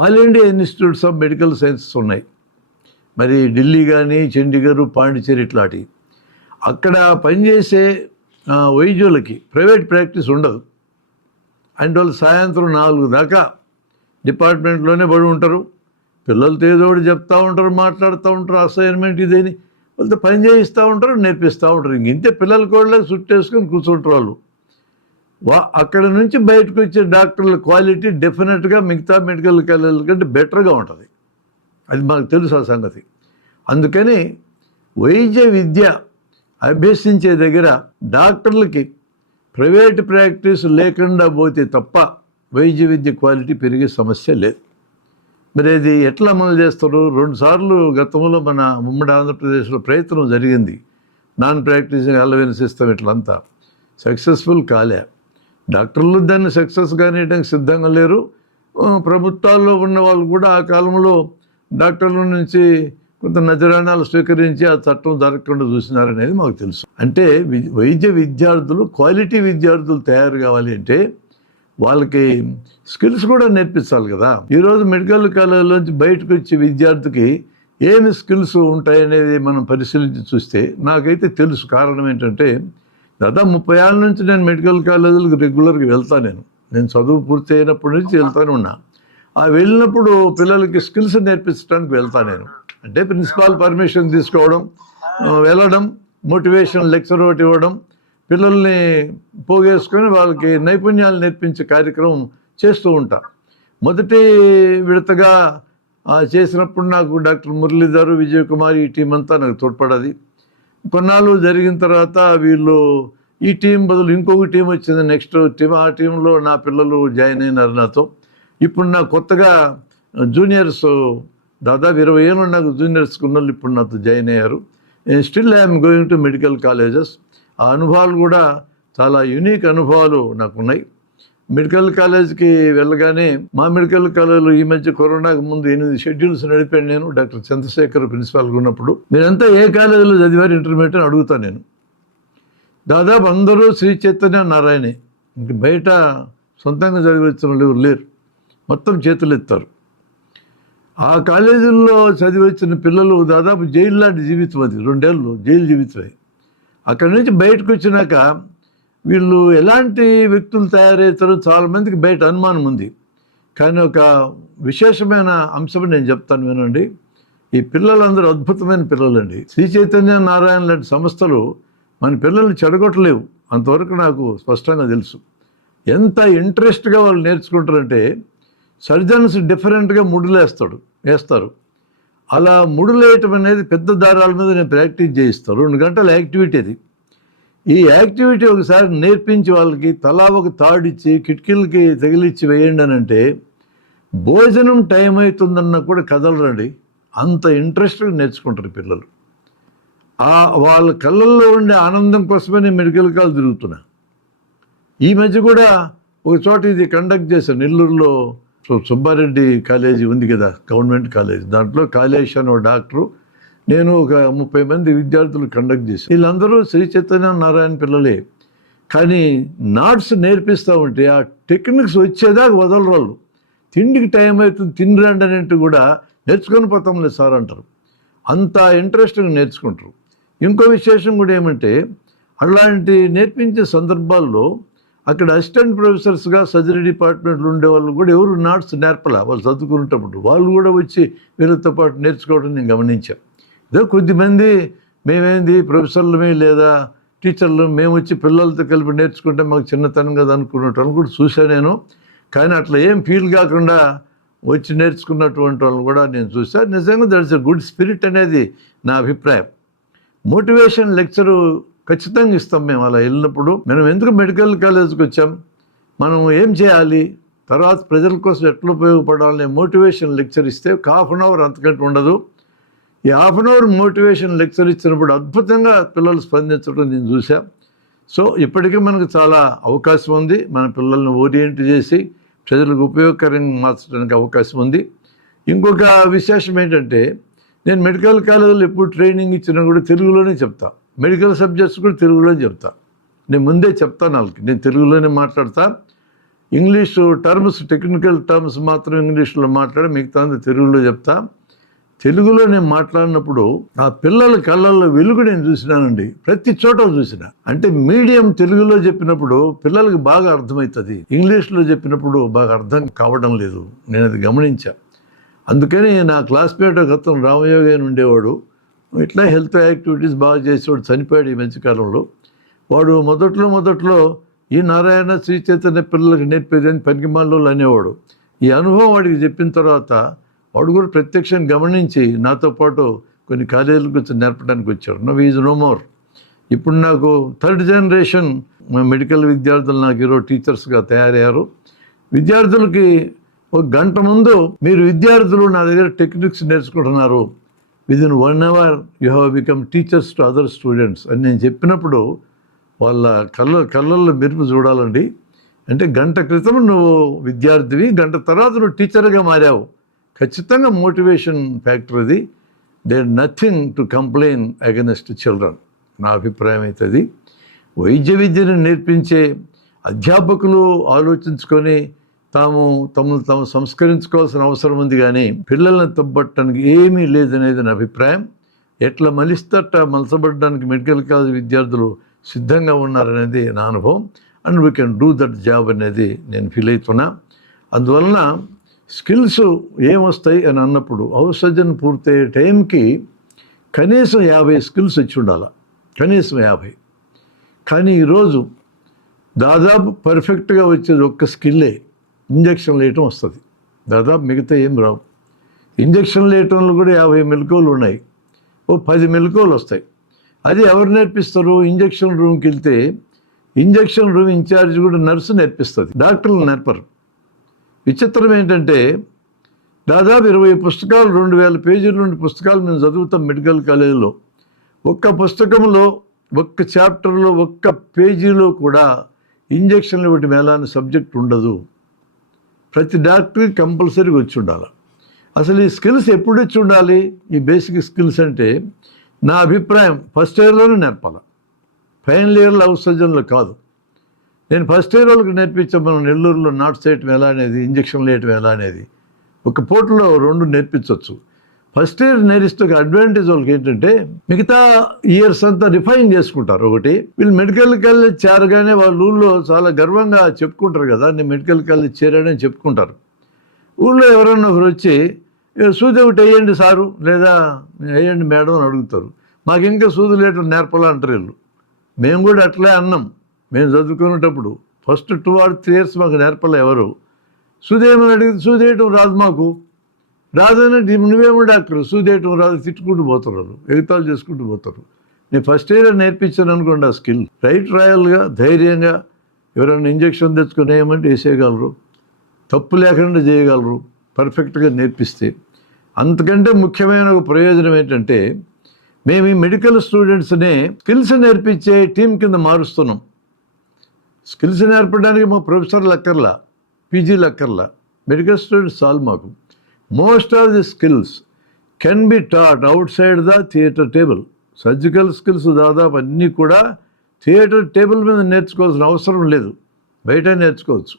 All India institutes of medical sciences ఉన్నాయి. మరి ఢిల్లీ కానీ, చండీగఢ్, పాండిచేరి ఇట్లాంటి అక్కడ పనిచేసే వైద్యులకి ప్రైవేట్ ప్రాక్టీస్ ఉండదు. అండ్ వాళ్ళు సాయంత్రం 4 దాకా డిపార్ట్మెంట్లోనే పడి ఉంటారు. పిల్లలతో ఏదో ఒకటి చెప్తూ ఉంటారు, మాట్లాడుతూ ఉంటారు, అసైన్మెంట్ ఇదేని వాళ్ళతో పని చేయిస్తూ ఉంటారు, నేర్పిస్తూ ఉంటారు. ఇంతే పిల్లల కూడా చుట్టేసుకొని కూర్చుంటారు వాళ్ళు. అక్కడ నుంచి బయటకు వచ్చే డాక్టర్ల క్వాలిటీ డెఫినెట్గా మిగతా మెడికల్ కాలేజీల కంటే బెటర్గా ఉంటుంది. అది మాకు తెలుసు ఆ సంగతి. అందుకని వైద్య విద్య అభ్యసించే దగ్గర డాక్టర్లకి ప్రైవేట్ ప్రాక్టీస్ లేకుండా పోతే తప్ప వైద్య విద్య క్వాలిటీ పెరిగే సమస్య లేదు. మరి అది ఎట్లా అమలు చేస్తారు? 2 సార్లు గతంలో మన ఉమ్మడి ఆంధ్రప్రదేశ్లో ప్రయత్నం జరిగింది. నాన్ ప్రాక్టీసింగ్ అలవెన్స్ సిస్టమ్ ఇట్లంతా సక్సెస్ఫుల్ కాలే. డాక్టర్లు దాన్ని సక్సెస్ కానియడానికి సిద్ధంగా లేరు. ప్రభుత్వాల్లో ఉన్న వాళ్ళు కూడా ఆ కాలంలో డాక్టర్ల నుంచి కొంత నజరాణాలు స్వీకరించి ఆ చట్టం జరగకుండా చూసినారనేది మాకు తెలుసు. అంటే వైద్య విద్యార్థులు, క్వాలిటీ విద్యార్థులు తయారు కావాలి అంటే వాళ్ళకి స్కిల్స్ కూడా నేర్పించాలి కదా. ఈరోజు మెడికల్ కాలేజీలోంచి బయటకు వచ్చే విద్యార్థికి ఏమి స్కిల్స్ ఉంటాయనేది మనం పరిశీలించి చూస్తే నాకైతే తెలుసు. కారణం ఏంటంటే దాదాపు 30 ఏళ్ళ నుంచి నేను మెడికల్ కాలేజీలకు రెగ్యులర్గా వెళ్తాను. నేను చదువు పూర్తి అయినప్పటి నుంచి వెళ్తానే ఉన్నా. ఆ వెళ్ళినప్పుడు పిల్లలకి స్కిల్స్ నేర్పించడానికి వెళ్తాను నేను. అంటే ప్రిన్సిపాల్ పర్మిషన్ తీసుకోవడం, వెళ్ళడం, మోటివేషన్ లెక్చర్ ఒకటి ఇవ్వడం, పిల్లల్ని పోగేసుకొని వాళ్ళకి నైపుణ్యాలు నేర్పించే కార్యక్రమం చేస్తూ ఉంటా. మొదటి విడతగా చేసినప్పుడు నాకు డాక్టర్ మురళీధర్, విజయ్ కుమార్ ఈ టీం అంతా నాకు తోడ్పడది. కొన్నాళ్ళు జరిగిన తర్వాత వీళ్ళు ఈ టీం బదులు ఇంకొక టీం వచ్చింది, నెక్స్ట్ టీం. ఆ టీంలో నా పిల్లలు జాయిన్ అయినారు నాతో. ఇప్పుడు నాకు కొత్తగా జూనియర్స్ దాదాపు 20 ఏళ్ళు నాకు జూనియర్స్ ఉన్నోళ్ళు ఇప్పుడు నాతో జాయిన్ అయ్యారు. Still I'm going to medical colleges. ఆ అనుభవాలు కూడా చాలా యూనిక్ అనుభవాలు నాకు ఉన్నాయి. మెడికల్ కాలేజ్కి వెళ్ళగానే మా మెడికల్ కాలేజీలో ఈ మధ్య కరోనాకు ముందు 8 షెడ్యూల్స్ నడిపాను నేను. డాక్టర్ చంద్రశేఖర్ ప్రిన్సిపాల్గా ఉన్నప్పుడు మీరంతా ఏ కాలేజీలో చదివారు ఇంటర్మీడియట్ అని అడుగుతాను నేను. దాదాపు అందరూ శ్రీ చైతన్య నారాయణే. ఇంక బయట సొంతంగా చదివించిన వాళ్ళు లేరు, మొత్తం చేతులు ఎత్తారు. ఆ కాలేజీల్లో చదివి వచ్చిన పిల్లలు దాదాపు జైలు లాంటి జీవితం, అది 2 ఏళ్ళు జైలు జీవితమే. అక్కడి నుంచి బయటకు వచ్చినాక వీళ్ళు ఎలాంటి వ్యక్తులు తయారవుతారో చాలామందికి బయట అనుమానం ఉంది. కానీ ఒక విశేషమైన అంశం నేను చెప్తాను వినండి. ఈ పిల్లలందరూ అద్భుతమైన పిల్లలండి. శ్రీ చైతన్య నారాయణ లాంటి సంస్థలు మన పిల్లల్ని చెడగొట్టలేవు, అంతవరకు నాకు స్పష్టంగా తెలుసు. ఎంత ఇంట్రెస్ట్గా వాళ్ళు నేర్చుకుంటారంటే సర్జన్స్ డిఫరెంట్గా వేస్తారు. అలా ముడులేయటం అనేది పెద్ద దారాల మీద నేను ప్రాక్టీస్ చేయిస్తాను. 2 గంటల యాక్టివిటీ అది. ఈ యాక్టివిటీ ఒకసారి నేర్పించి వాళ్ళకి తలా ఒక తాడిచ్చి కిటికీలకి తగిలిచ్చి వేయండి అని అంటే భోజనం టైం అవుతుందన్నా కూడా కదలరండి. అంత ఇంట్రెస్ట్గా నేర్చుకుంటారు పిల్లలు. వాళ్ళ కళ్ళల్లో ఉండే ఆనందం కోసమే నేను మెడికల్ కాలేజ్ తిరుగుతున్నా. ఈ మధ్య కూడా ఒక చోట ఇది కండక్ట్ చేశాను. నెల్లూరులో సుబ్బారెడ్డి కాలేజీ ఉంది కదా, గవర్నమెంట్ కాలేజ్. దాంట్లో కాళేష్ అని ఒక డాక్టరు, నేను ఒక 30 మంది విద్యార్థులు కండక్ట్ చేశాను. వీళ్ళందరూ శ్రీ చైతన్య నారాయణ పిల్లలే. కానీ నాట్స్ నేర్పిస్తూ ఉంటే ఆ టెక్నిక్స్ వచ్చేదాకా వదలరు వాళ్ళు. తిండికి టైం అవుతుంది తినరండి అనేట్టు కూడా నేర్చుకొని పోతాం లేదు సార్ అంటారు. అంత ఇంట్రెస్ట్గా నేర్చుకుంటారు. ఇంకో విశేషం కూడా ఏమంటే అలాంటి నేర్పించే సందర్భాల్లో అక్కడ అసిస్టెంట్ ప్రొఫెసర్స్గా సర్జరీ డిపార్ట్మెంట్లో ఉండేవాళ్ళు కూడా ఎవరు నాట్స్ నేర్పలా. వాళ్ళు చదువుకునేటప్పుడు వాళ్ళు కూడా వచ్చి వీళ్ళతో పాటు నేర్చుకోవడం నేను గమనించాను. ఏదో కొద్దిమంది మేమేంది ప్రొఫెసర్లమే లేదా టీచర్లు మేము వచ్చి పిల్లలతో కలిపి నేర్చుకుంటే మాకు చిన్నతనం కదా అనుకున్నట్టు కూడా చూశాను నేను. కానీ అట్లా ఏం ఫీల్ కాకుండా వచ్చి నేర్చుకున్నటువంటి వాళ్ళని కూడా నేను చూశాను. నిజంగా that is a good spirit అనేది నా అభిప్రాయం. మోటివేషన్ లెక్చరు ఖచ్చితంగా ఇస్తాం మేము అలా వెళ్ళినప్పుడు. మనం ఎందుకు మెడికల్ కాలేజ్కి వచ్చాం, మనం ఏం చేయాలి, తర్వాత ప్రజల కోసం ఎట్లా ఉపయోగపడాలనే మోటివేషన్ లెక్చర్ ఇస్తే 1/2 అవర్ అంతకంటే ఉండదు. ఈ 1/2 అవర్ మోటివేషన్ లెక్చర్ ఇచ్చినప్పుడు అద్భుతంగా పిల్లలు స్పందించడం నేను చూసాం. సో ఇప్పటికీ మనకు చాలా అవకాశం ఉంది. మన పిల్లల్ని ఓరియంట్ చేసి ప్రజలకు ఉపయోగకరంగా మార్చడానికి అవకాశం ఉంది. ఇంకొక విశేషం ఏంటంటే నేను మెడికల్ కాలేజీలో ఎప్పుడు ట్రైనింగ్ ఇచ్చినా కూడా తెలుగులోనే చెప్తా. మెడికల్ సబ్జెక్ట్స్ కూడా తెలుగులోనే చెప్తా. నేను ముందే చెప్తాను వాళ్ళకి, నేను తెలుగులోనే మాట్లాడతా. ఇంగ్లీషు టర్మ్స్, టెక్నికల్ టర్మ్స్ మాత్రం ఇంగ్లీష్లో మాట్లాడి మిగతా తెలుగులో చెప్తా. తెలుగులో నేను మాట్లాడినప్పుడు ఆ పిల్లల కళ్ళల్లో వెలుగు నేను చూసినానండి, ప్రతి చోట చూసిన. అంటే మీడియం తెలుగులో చెప్పినప్పుడు పిల్లలకి బాగా అర్థమవుతుంది, ఇంగ్లీష్లో చెప్పినప్పుడు బాగా అర్థం కావడం లేదు, నేను అది గమనించా. అందుకని నా క్లాస్మేట్ ఒక అతను రామయోగి అని ఉండేవాడు, ఇట్లా హెల్త్ యాక్టివిటీస్ బాగా చేసేవాడు, చనిపోయాడు ఈ మధ్యకాలంలో. వాడు మొదట్లో ఈ నారాయణ శ్రీ చైతన్య పిల్లలకు నేర్పేది అని పనికిమాలలో అనేవాడు. ఈ అనుభవం వాడికి చెప్పిన తర్వాత వాడు కూడా ప్రత్యక్షంగా గమనించి నాతో పాటు కొన్ని కాలేజీలకు వచ్చి నేర్పడానికి వచ్చాడు. No is no more. ఇప్పుడు నాకు 3rd జనరేషన్ మెడికల్ విద్యార్థులు నాకు ఈరోజు టీచర్స్గా తయారయ్యారు. విద్యార్థులకి ఒక గంట ముందు మీరు విద్యార్థులు నా దగ్గర టెక్నిక్స్ నేర్చుకుంటున్నారు, within 1 hour you have become teachers to other students అని నేను చెప్పినప్పుడు వాళ్ళ కళ్ళల్లో మెరుపు చూడాలండి. అంటే గంట క్రితం నువ్వు విద్యార్థివి, గంట తర్వాత నువ్వు టీచర్గా మారావు. ఖచ్చితంగా మోటివేషన్ ఫ్యాక్టర్ అది. There nothing to complain against children, నా అభిప్రాయం అవుతుంది. వైద్య విద్యను నేర్పించే అధ్యాపకులు ఆలోచించుకొని తమను సంస్కరించుకోవాల్సిన అవసరం ఉంది, కానీ పిల్లల్ని తప్పట్టడానికి ఏమీ లేదనేది నా అభిప్రాయం. ఎట్లా మలసబడడానికి మెడికల్ కాలేజ్ విద్యార్థులు సిద్ధంగా ఉన్నారనేది నా అనుభవం. And we can do that job అనేది నేను ఫీల్ అవుతున్నా. అందువలన స్కిల్స్ ఏమొస్తాయి అని అన్నప్పుడు హౌస్ సర్జన్ పూర్తయ్యే టైంకి కనీసం 50 స్కిల్స్ వచ్చి ఉండాలి, కనీసం 50. కానీ ఈరోజు దాదాపు పర్ఫెక్ట్గా వచ్చేది ఒక్క స్కిల్లే, ఇంజక్షన్లు వేయటం వస్తుంది. దాదాపు మిగతా ఏం రావు. ఇంజక్షన్లు వేయటంలో కూడా 50 మెలకువలు ఉన్నాయి, ఓ 10 మెలకువలు వస్తాయి. అది ఎవరు నేర్పిస్తారు? ఇంజక్షన్ రూమ్కి వెళ్తే ఇంజక్షన్ రూమ్ ఇన్ఛార్జ్ కూడా నర్సు నేర్పిస్తుంది, డాక్టర్లు నేర్పరు. విచిత్రం ఏంటంటే దాదాపు 20 పుస్తకాలు, 2000 పేజీల నుండి పుస్తకాలు మేము చదువుతాం మెడికల్ కాలేజీలో. ఒక్క పుస్తకంలో, ఒక్క చాప్టర్లో, ఒక్క పేజీలో కూడా ఇంజక్షన్లు ఇవ్వటం ఎలా అని సబ్జెక్ట్ ఉండదు. ప్రతి డాక్టర్కి కంపల్సరీగా వచ్చి ఉండాలి. అసలు ఈ స్కిల్స్ ఎప్పుడు వచ్చి ఉండాలి? ఈ బేసిక్ స్కిల్స్ అంటే నా అభిప్రాయం ఫస్ట్ ఇయర్లోనే నేర్పాలి, ఫైనల్ ఇయర్లో హౌస్ సర్జన్లో కాదు. నేను ఫస్ట్ ఇయర్ వాళ్ళకి నేర్పించాం, మనం నెల్లూరులో నాట్స్ వేయటం ఎలా అనేది, ఇంజక్షన్లు వేయటం ఎలా అనేది. ఒక పూటలో 2 నేర్పించవచ్చు. ఫస్ట్ ఇయర్ నేర్పిస్తే ఒక అడ్వాంటేజ్ వాళ్ళకి ఏంటంటే మిగతా ఇయర్స్ అంతా రిఫైన్ చేసుకుంటారు. ఒకటి, వీళ్ళు మెడికల్ కాలేజ్ చేరగానే వాళ్ళ ఊళ్ళో చాలా గర్వంగా చెప్పుకుంటారు కదా, నేను మెడికల్ కాలేజ్ చేరాడని చెప్పుకుంటారు. ఊళ్ళో ఎవరన్నా ఒకరు వచ్చి సూది ఒకటి వేయండి సారు, లేదా వేయండి మేడం అని అడుగుతారు. మాకు ఇంకా సూదులు వేయటం నేర్పాలా అంటారు వీళ్ళు. మేము కూడా అట్లే అన్నాం. మేము చదువుకునేటప్పుడు ఫస్ట్ 2 or 3 years మాకు నేర్పలే ఎవరు. సూది ఏమని అడిగితే సూది వేయటం రాదు, మాకు రాదని నువ్వేమో డాక్టర్ సూది వేయటం రాదు తిట్టుకుంటూ పోతారు, వాళ్ళు ఎగతాలు చేసుకుంటూ పోతారు. నేను ఫస్ట్ ఇయర్ నేర్పించాను అనుకోండి ఆ స్కిల్. రైట్ రాయల్గా ధైర్యంగా ఎవరైనా ఇంజక్షన్ తెచ్చుకొని వేయమంటే వేసేయగలరు, తప్పు లేకుండా చేయగలరు పర్ఫెక్ట్గా నేర్పిస్తే. అంతకంటే ముఖ్యమైన ఒక ప్రయోజనం ఏంటంటే మేము ఈ మెడికల్ స్టూడెంట్స్ని స్కిల్స్ నేర్పించే టీం కింద మారుస్తున్నాం. స్కిల్స్ నేర్పడానికి మా ప్రొఫెసర్లు అక్కర్లా, పీజీలు అక్కర్లా, మెడికల్ స్టూడెంట్స్ చాలు మాకు. Most of the skills can be taught outside the theatre table. Surgical skills దాదాపు అన్నీ కూడా థియేటర్ టేబుల్ మీద నేర్చుకోవాల్సిన అవసరం లేదు, బయట నేర్చుకోవచ్చు.